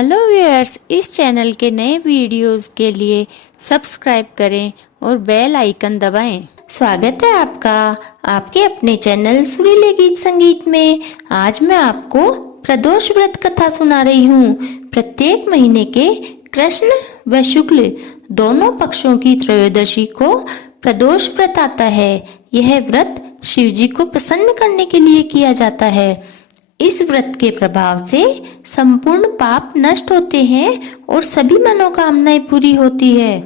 Hello viewers, इस channel के नए वीडियोस के लिए सब्सक्राइब करें और बेल आइकन दबाएं। स्वागत है आपका आपके अपने चैनल सुरीले गीत संगीत में। आज मैं आपको प्रदोष व्रत कथा सुना रही हूँ। प्रत्येक महीने के कृष्ण व शुक्ल दोनों पक्षों की त्रयोदशी को प्रदोष व्रत आता है। यह व्रत शिव जी को प्रसन्न करने के लिए किया जाता है। इस व्रत के प्रभाव से संपूर्ण पाप नष्ट होते हैं और सभी मनोकामनाएं पूरी होती है।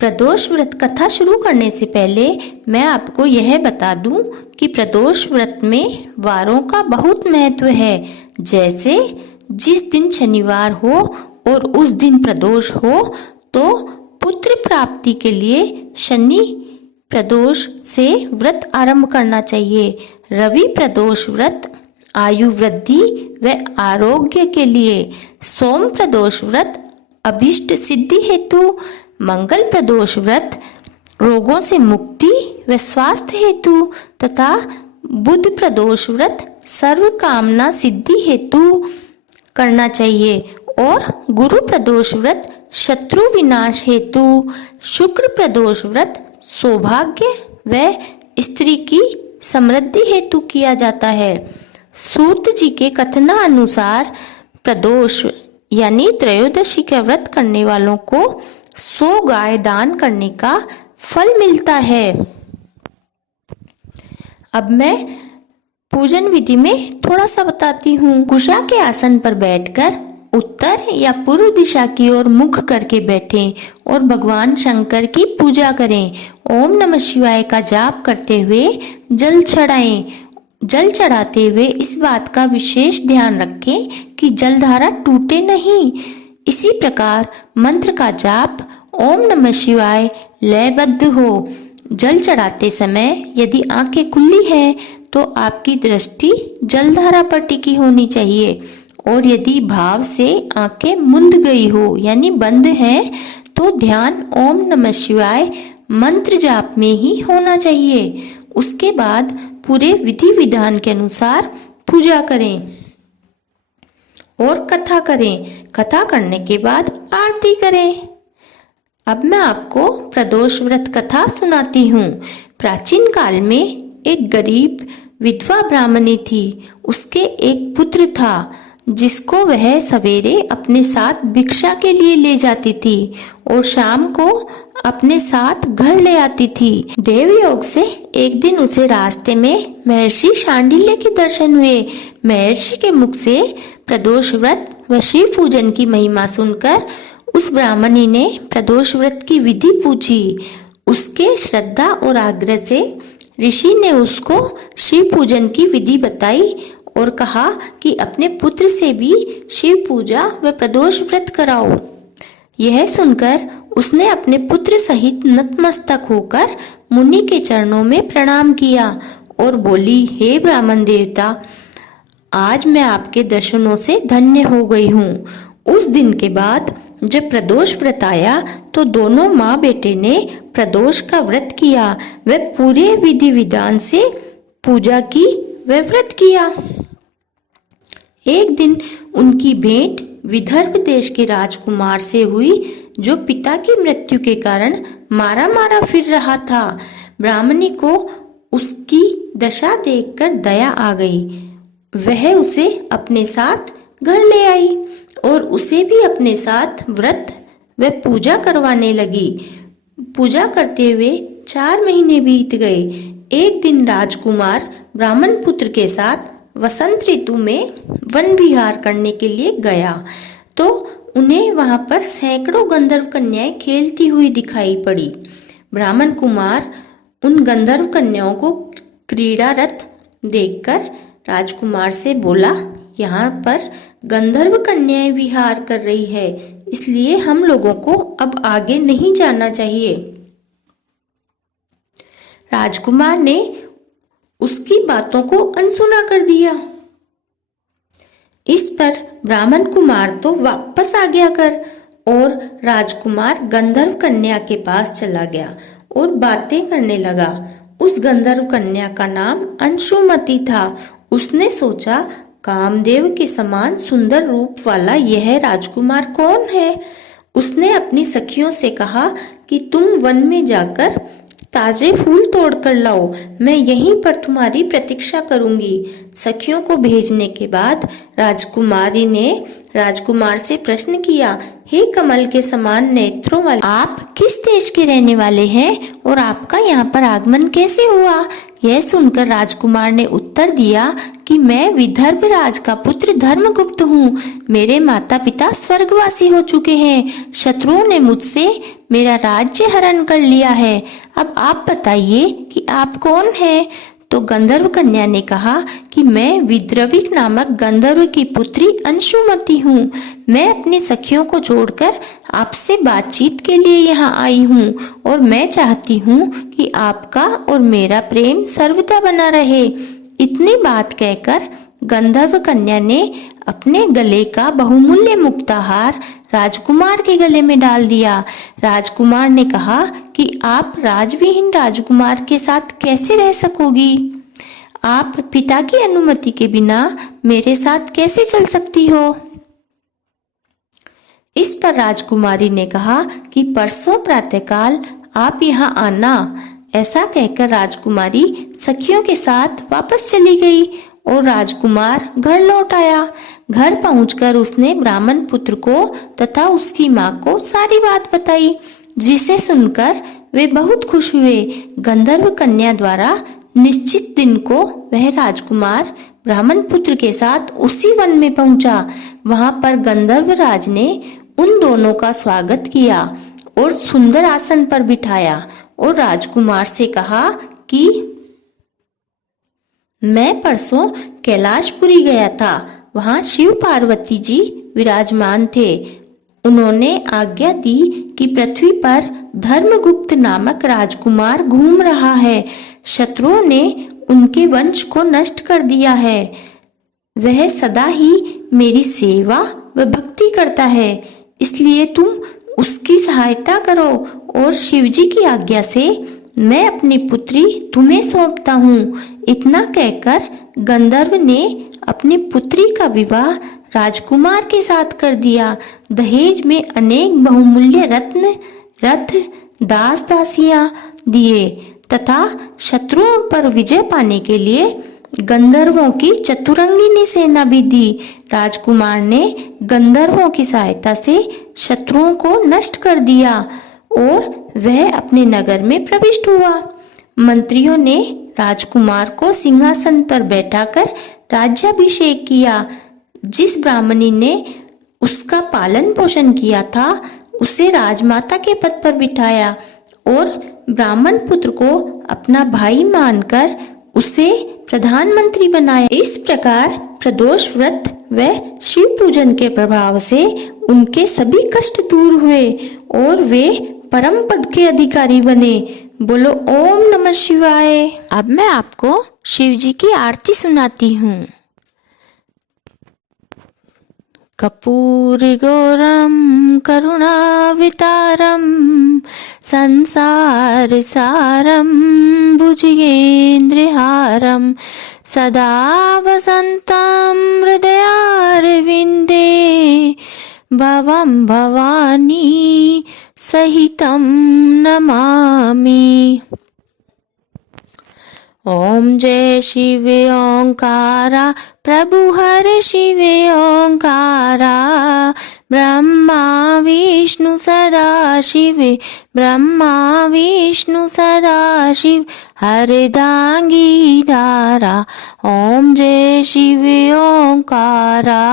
प्रदोष व्रत कथा शुरू करने से पहले मैं आपको यह बता दूं कि प्रदोष व्रत में वारों का बहुत महत्व है। जैसे जिस दिन शनिवार हो और उस दिन प्रदोष हो तो पुत्र प्राप्ति के लिए शनि प्रदोष से व्रत आरंभ करना चाहिए। रवि प्रदोष व्रत आयु वृद्धि व आरोग्य के लिए, सोम प्रदोष व्रत अभिष्ट सिद्धि हेतु, मंगल प्रदोष व्रत रोगों से मुक्ति व स्वास्थ्य हेतु तथा बुध प्रदोष व्रत सर्व कामना सिद्धि हेतु करना चाहिए। और गुरु प्रदोष व्रत शत्रु विनाश हेतु, शुक्र प्रदोष व्रत सौभाग्य व स्त्री की समृद्धि हेतु किया जाता है। सूत जी के कथनानुसार प्रदोष यानी त्रयोदशी का व्रत करने वालों को 100 गाय दान करने का फल मिलता है। अब मैं पूजन विधि में थोड़ा सा बताती हूँ। कुशा के आसन पर बैठकर उत्तर या पूर्व दिशा की ओर मुख करके बैठें और भगवान शंकर की पूजा करें। ओम नमः शिवाय का जाप करते हुए जल चढ़ाएं। जल चढ़ाते हुए इस बात का विशेष ध्यान रखें कि जलधारा टूटे नहीं। इसी प्रकार मंत्र का जाप ओम नमः शिवाय लयबद्ध हो। जल चढ़ाते समय यदि आंखें खुली हैं तो आपकी दृष्टि जलधारा पर टिकी होनी चाहिए, और यदि भाव से आंखें मुंद गई हो यानी बंद है तो ध्यान ओम नमः शिवाय मंत्र जाप में ही होना चाहिए। उसके बाद पूरे विधि विधान के अनुसार पूजा करें और कथा करें। कथा करने के बाद आरती करें। अब मैं आपको प्रदोष व्रत कथा सुनाती हूँ। प्राचीन काल में एक गरीब विधवा ब्राह्मणी थी। उसके एक पुत्र था जिसको वह सवेरे अपने साथ भिक्षा के लिए ले जाती थी और शाम को अपने साथ घर ले आती थी। देवयोग से एक दिन उसे रास्ते में महर्षि शांडिल्य के दर्शन हुए। महर्षि के मुख से प्रदोष व्रत व शिव पूजन की महिमा सुनकर उस ब्राह्मणी ने प्रदोष व्रत की विधि पूछी। उसके श्रद्धा और आग्रह से ऋषि ने उसको शिव पूजन की विधि बताई और कहा कि अपने पुत्र से भी शिव पूजा व प्रदोष व्रत कराओ। यह सुनकर उसने अपने पुत्र सहित नतमस्तक होकर मुनि के चरणों में प्रणाम किया और बोली, हे ब्राह्मण देवता, आज मैं आपके दर्शनों से धन्य हो गई हूँ। उस दिन के बाद जब प्रदोष व्रत आया तो दोनों माँ बेटे ने प्रदोष का व्रत किया व पूरे विधि विधान से पूजा की व व्रत किया। एक दिन उनकी भेंट विदर्भ देश के राजकुमार से हुई जो पिता की मृत्यु के कारण मारा मारा फिर रहा था। ब्राह्मणी को उसकी दशा देखकर दया आ गई। वह उसे अपने साथ घर ले आई और उसे भी अपने साथ व्रत व पूजा करवाने लगी। पूजा करते हुए 4 महीने बीत गए। एक दिन राजकुमार ब्राह्मण पुत्र के साथ वसंत ऋतु में वन विहार करने के लिए गया तो उन्हें वहां पर सैकड़ों गंधर्व कन्याएं खेलती हुई दिखाई पड़ी। ब्राह्मण कुमार उन गंधर्व कन्याओं को क्रीड़ारत देखकर राजकुमार से बोला, यहाँ पर गंधर्व कन्याएं विहार कर रही है, इसलिए हम लोगों को अब आगे नहीं जाना चाहिए। राजकुमार ने उसकी बातों को अनसुना कर दिया। इस पर ब्राह्मण कुमार तो वापस आ गया कर और राजकुमार गंधर्व कन्या के पास चला गया और बातें करने लगा। उस गंधर्व कन्या का नाम अंशुमति था। उसने सोचा कामदेव के समान सुंदर रूप वाला यह राजकुमार कौन है? उसने अपनी सखियों से कहा कि तुम वन में जाकर ताजे फूल तोड़ कर लाओ, मैं यहीं पर तुम्हारी प्रतीक्षा करूंगी। सखियों को भेजने के बाद राजकुमारी ने राजकुमार से प्रश्न किया, हे कमल के समान नेत्रों वाले, आप किस देश के रहने वाले हैं और आपका यहाँ पर आगमन कैसे हुआ? यह सुनकर राजकुमार ने उत्तर दिया कि मैं विदर्भ राज का पुत्र धर्मगुप्त हूँ। मेरे माता पिता स्वर्गवासी हो चुके हैं। शत्रुओं ने मुझसे मेरा राज्य हरण कर लिया है। अब आप बताइए कि आप कौन हैं? तो गंधर्व कन्या ने कहा कि मैं विद्रविक नामक गंधर्व की पुत्री अंशुमति हूँ। मैं अपनी सखियों को छोड़कर आपसे बातचीत के लिए यहाँ आई हूँ और मैं चाहती हूँ कि आपका और मेरा प्रेम सर्वदा बना रहे। इतनी बात कहकर गंधर्व कन्या ने अपने गले का बहुमूल्य मुक्ताहार राजकुमार के गले में डाल दिया। राजकुमार ने कहा कि आप राजविहीन राजकुमार के साथ कैसे रह सकोगी? आप पिता की अनुमति के बिना मेरे साथ कैसे चल सकती हो? इस पर राजकुमारी ने कहा कि परसों प्रातःकाल आप यहाँ आना। ऐसा कहकर राजकुमारी सखियों के साथ वापस चली गई और राजकुमार घर लौट आया। घर पहुंचकर उसने ब्राह्मण पुत्र को तथा उसकी माँ को सारी बात बताई, जिसे सुनकर वे बहुत खुश हुए। गंधर्व कन्या द्वारा निश्चित दिन को वह राजकुमार ब्राह्मण पुत्र के साथ उसी वन में पहुंचा। वहां पर गंधर्व राज ने उन दोनों का स्वागत किया और सुंदर आसन पर बिठाया और राजकुमार से कहा कि मैं परसों कैलाशपुरी गया था। वहां शिव पार्वती जी विराजमान थे। उन्होंने आज्ञा दी कि पृथ्वी पर धर्मगुप्त नामक राजकुमार घूम रहा है। शत्रुओं ने उनके वंश को नष्ट कर दिया है। वह सदा ही मेरी सेवा व भक्ति करता है, इसलिए तुम उसकी सहायता करो और शिवजी की आज्ञा से मैं अपनी पुत्री तुम्हें सौंपता हूँ। इतना कहकर गंधर्व ने अपनी पुत्री का विवाह राजकुमार के साथ कर दिया। दहेज में अनेक बहुमूल्य रत्न, रथ, दास दासियां दिए तथा शत्रुओं पर विजय पाने के लिए गंधर्वों की चतुरंगिनी सेना भी दी। राजकुमार ने गंधर्वों की सहायता से शत्रुओं को नष्ट कर दिया और वह अपने नगर में प्रविष्ट हुआ। मंत्रियों ने राजकुमार को सिंहासन पर बैठाकर राज्याभिषेक किया। जिस ब्राह्मणी ने उसका पालन पोषण किया था उसे राजमाता के पद पर बिठाया और ब्राह्मण पुत्र को अपना भाई मानकर उसे प्रधानमंत्री बनाया। इस प्रकार प्रदोष व्रत व शिव पूजन के प्रभाव से उनके सभी कष्ट दूर हुए और वे परम पद के अधिकारी बने। बोलो ओम नमः शिवाय। अब मैं आपको शिव जी की आरती सुनाती हूँ। कर्पूर गौरम करुणावतारम संसार सारम भुजगेन्द्रहारम सदा वसन्तं हृदयारविन्दे भवं भवानी सहितं नमामि। ओम जय शिव ओंकारा प्रभु हर शिव ओंकारा ब्रह्मा विष्णु सदा शिव ब्रह्मा विष्णु सदा शिव हरदांगी धारा। ओम जय शिव ओंकारा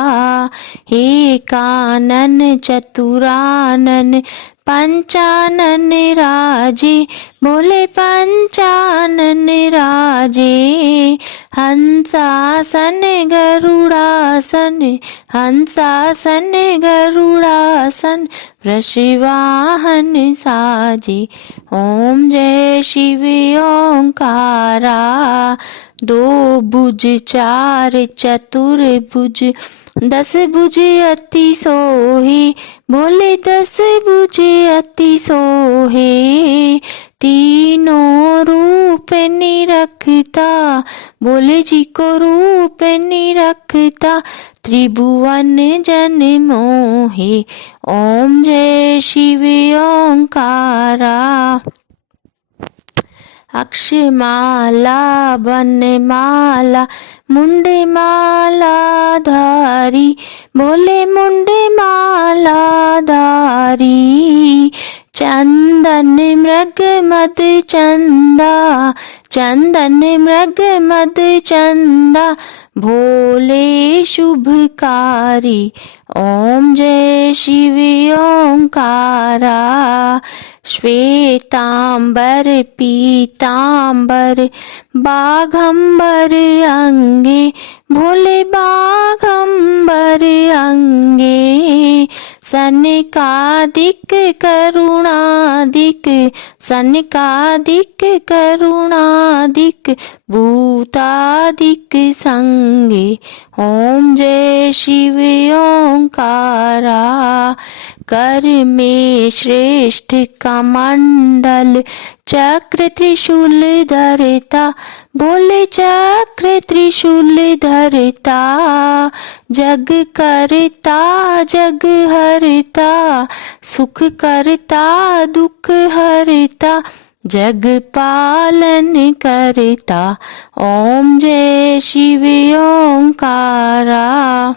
हे कानन चतुरानन पंचानन राजे बोले पंचानन राजे हंसासन गरुड़ासन हंसासन गरुड़ासन वृषवाहन साजे। ओम जय शिव ओंकारा दो भुज चार चतुर्भुज 10 भुज अति सोहे बोले 10 भुज अति सोहे तीनों रूप निरखता, बोले जी को रूप निरखता, त्रिभुवन जन मोहे, ओम जय शिव ओंकारा। अक्षमाला बनमाला मुंडे माला धारी, बोले मुंडे माला धारी, चंदन मृग मद चंदा, चंदन मृग मद चंदा, भोले शुभकारी, ओम जय शिव ओंकारा। श्वेतांबर पीतांबर बाघंबर अंगे, भोले बाघंबर अंगे, सनकादिक करुणादिक, सनकादिक करुणादिक, भूतादिक संगे, ओम जय शिव ओंकारा। कर में श्रेष्ठ कमंडल चक्र त्रिशूल धरता, बोले चक्र त्रिशूल धरता, जग करता जग हरता, सुख करता दुख हरता, जग पालन करता, ओम जय शिव ओंकारा।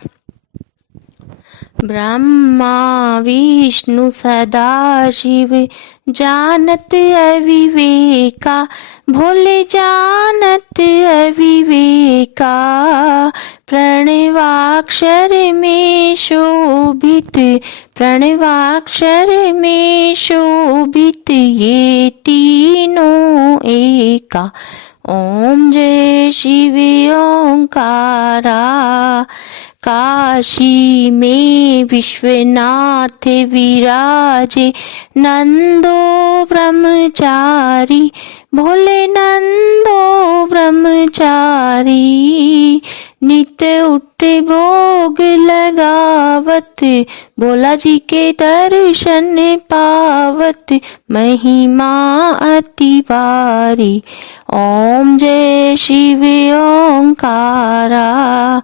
ब्रह्मा विष्णु सदा शिव जानत अविवेका, भोले जानत अविवेका, प्रणवाक्षर में शोभित, प्रणवाक्षर में शोभित, ये तीनों एका, ओम जय शिव ओंकारा। काशी में विश्वनाथ विराजे, नंदो ब्रह्मचारी, भोले नंदो ब्रह्मचारी, नित उठ भोग लगावत, भोला जी के दर्शन पावत, महिमा अति भारी, ओम जय शिव ओंकारा।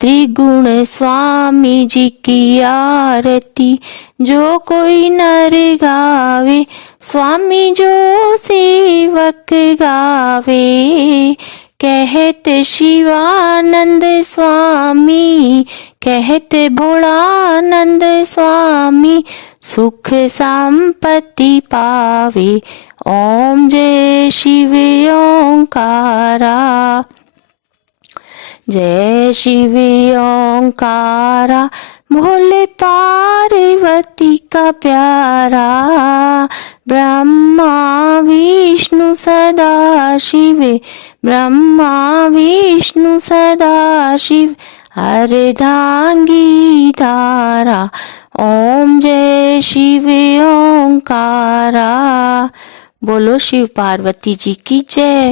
त्रिगुण स्वामी जी की आरती जो कोई नर गावे, स्वामी जो सेवक गावे, कहते शिवानंद स्वामी, कहते भोलानंद स्वामी, सुख संपत्ति पावे, ओम जय शिव ओंकारा। जय शिव ओंकारा, भोले पार्वती का प्यारा, ब्रह्मा विष्णु सदा शिव, ब्रह्मा विष्णु सदा शिव, अर्धांगी धारा, ओम जय शिव ओंकारा। बोलो शिव पार्वती जी की जय।